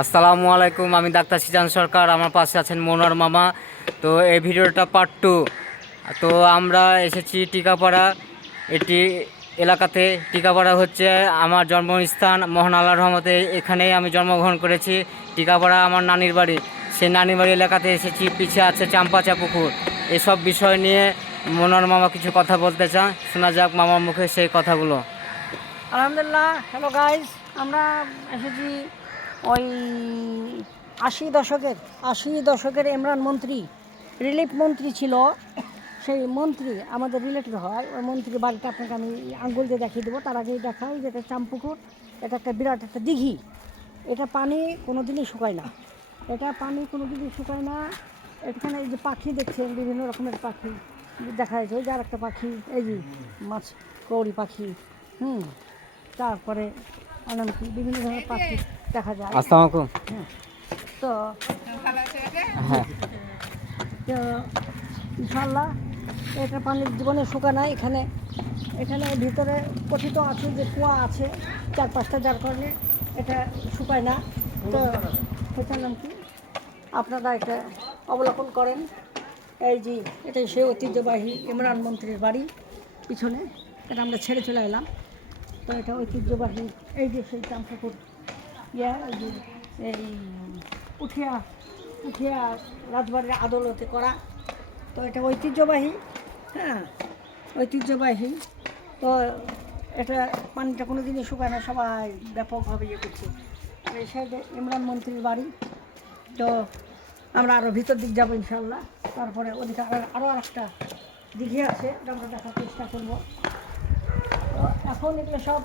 আসসালামু আলাইকুম, আমি ডাক্তার সিজান সরকার। আমার পাশে আছেন মনোয়ার মামা। তো এই ভিডিওটা পার্ট 2। তো আমরা এসেছি টিকাপাড়া। এটি এলাকাতে টিকাপাড়া হচ্ছে আমার জন্মস্থান। মহান আল্লাহর রহমতে এখানেই আমি জন্মগ্রহণ করেছি। টিকাপাড়া আমার নানির বাড়ি। সেই নানির বাড়ি এলাকাতে এসেছি। পিছিয়ে আছে চাম্পাচা পুকুর। এসব বিষয় নিয়ে মনোয়ার মামা কিছু কথা বলতে চান। শোনা যাক মামার মুখে সেই কথাগুলো। আলহামদুলিল্লাহ। হ্যালো গাইজ, আমরা এসেছি ওই 80 দশকের ইমরান মন্ত্রী, রিলিফ মন্ত্রী ছিল। সেই মন্ত্রী আমাদের রিলেটিভ হয়। ওই মন্ত্রীর বাড়িটা আপনাকে আমি আঙ্গুল দিয়ে দেখিয়ে দেবো। তার আগেই দেখাই যে এটা চাম্পুকুর। এটা একটা বিরাট একটা দিঘি। এটা পানি কোনো দিনই শুকায় না। এখানে এই যে পাখি দেখছেন, বিভিন্ন রকমের পাখি দেখা যাচ্ছে। ওই যে আর একটা পাখি, এই যে মাছ কৌড়ি পাখি, তারপরে অনেক বিভিন্ন ধরনের পাখি দেখা যায়। আসসালামু আলাইকুম। হ্যাঁ, তো হ্যাঁ, তো ইনশাল্লাহ এটা পানির জীবনে শুকা নাই। এখানে ভিতরে কথিত আছে যে কুয়া আছে 4-5টা, যার কারণে এটা শুকায় না। তো এটার নাম কি আপনারা এটা অবলোকন করেন। এই যে এটাই সেই ঐতিহ্যবাহী ইমরান মন্ত্রীর বাড়ি পিছনে। এটা আমরা ছেড়ে চলে এলাম। তো এটা ঐতিহ্যবাহী। এই যে সেই চাম্পাপুর এই যে এই উঠিয়া রাজবাড়ির আদালতে করা। তো এটা ঐতিহ্যবাহী। হ্যাঁ, ঐতিহ্যবাহী। তো এটা পানিটা কোনো দিনই শুকায় না, সবাই ব্যাপকভাবে ইয়ে করছে। আর এই সাইডে ইমরান মন্ত্রীর বাড়ি। তো আমরা আরও ভিতর দিক যাবো ইনশাল্লাহ। তারপরে ওদিকে আরও একটা দিঘি আছে, এটা আমরা দেখার চেষ্টা করবো। তো এখন এগুলো সব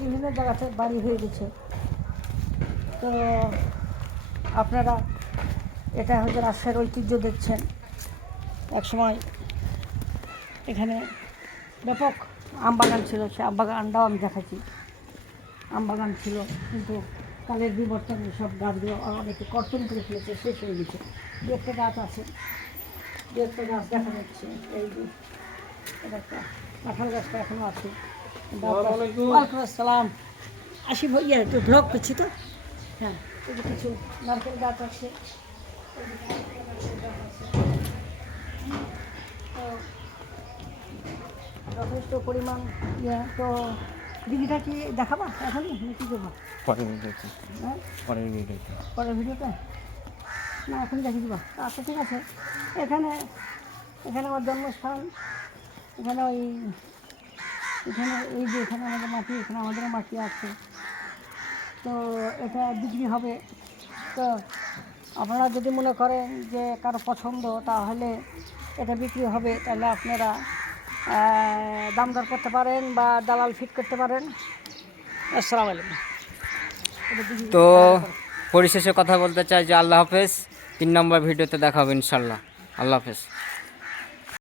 বিভিন্ন জায়গাতে বাড়ি হয়ে গেছে। তো আপনারা এটা হচ্ছে রাজশাহীর ঐতিহ্য দেখছেন। একসময় এখানে ব্যাপক আমবাগান ছিল। সে আমবাগানটাও আমি দেখাচ্ছি। আমবাগান ছিল, কিন্তু কালের বিবর্তনে সব গাছগুলো অনেকে কর্তন করে ফেলেছে, শেষ হয়ে গেছে। দু একটা গাছ আছে, দু একটা গাছ দেখা যাচ্ছে। এই যে এটা একটা কাঁঠাল গাছটা এখনও আছে। ওয়ালাইকুম আসসালাম। আসি ভাইয়া, একটু ব্লগ করছি তো। হ্যাঁ, এই যে কিছু নারকেল গাছ আছে। যথেষ্ট পরিমাণ ইয়ে। তো দিঘিটা কি দেখাবা এখনই নাকি দেবো? হ্যাঁ, পরের ভিডিওতে না, এখন দেখে দিবা। আচ্ছা, ঠিক আছে। এখানে আমার জন্মস্থান। এখানে এই যে এখানে আমাদের মাটি, এখানে আমাদেরও মাটি আছে। তো এটা বিক্রি হবে। তো আপনারা যদি মনে করেন যে কারো পছন্দ, তাহলে এটা বিক্রি হবে। তাহলে আপনারা দাম দর করতে পারেন বা দালাল ফিট করতে পারেন। আসসালামু আলাইকুম। তো পরিশেষে কথা বলতে চাই যে আল্লাহ হাফেজ। 3 নম্বর ভিডিওতে দেখা হবে ইনশাল্লাহ। আল্লাহ হাফেজ।